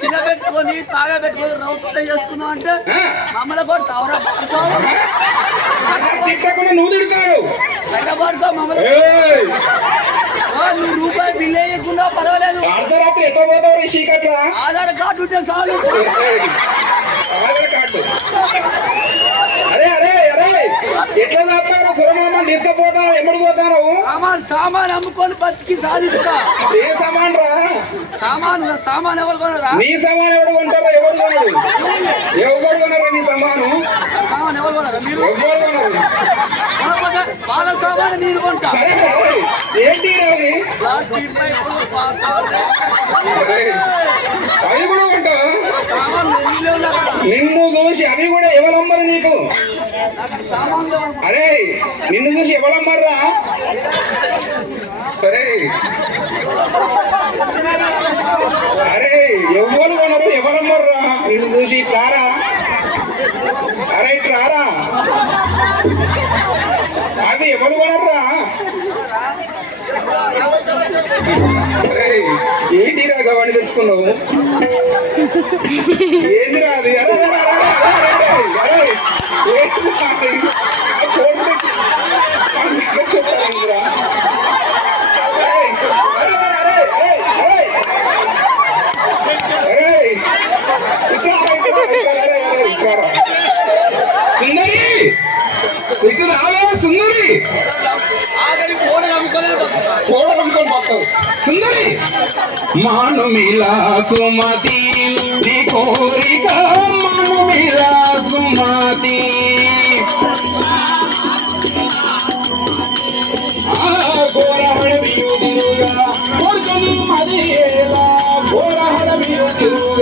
తినబెట్టుకొని తాగబెట్టుకొని రౌత చేసుకున్నావు అంటే మమ్మల్ని కొడతావురా తిట్టకుండా నువ్వు తిడతావు పడుకో మమ్మల్ని నువ్వు రూపాయి బిల్ వేయకుండా పర్వాలేదు. అర్ధరాత్రి ఎట్లా పోతావు చీకట్లా? ఆధార్ కార్డు ఉంటే చాలు. ఆధార్ కార్డు అరే అరే అరే ఎట్లా చేస్తావు? సురమామని తీసుకుపోతావు, ఎమ్మడి పోతావు? సామాన్ అమ్ముకొని బతికి సాధిస్తా. ఏ సామాన్ రా? సామాన్ ఎవరు కొనరా? నీ సామాన్ ఎవడు కొంటారా? ఎవరు కొనరు? ఎవరు కొనరా నీ సామాను? సామాన్ ఎవరు కొనరా? మీరు ఎవరు కొనరు? వాళ్ళ సామాన్ మీరు కొంటా. ఏంటి అవి కూడా ఉంటా? నిన్ను చూసి అవి కూడా ఎవరమ్మరు నీకు? అరే నిన్ను చూసి ఎవరమ్మర్రా? సరే అరే ఎవరు కొనరు, ఎవరమ్మర్రా నిన్ను చూసి? ఇట్లారా, అరే ఇట్లారా, అవి ఎవరు కొనర్రా? ఏంటిరా గవాణి తెచ్చుకున్నావు? ఏందిరా అది? అరే సుందరి ఇక్కడ రావే సుందరి. సుందరి మాను మిలా సుమతి నీ కోరిక మాను మిలా సుమతి ఘోరహడ బియుదిరుగా కోరికని మదియేలా ఘోరహడ బియుదిరుగా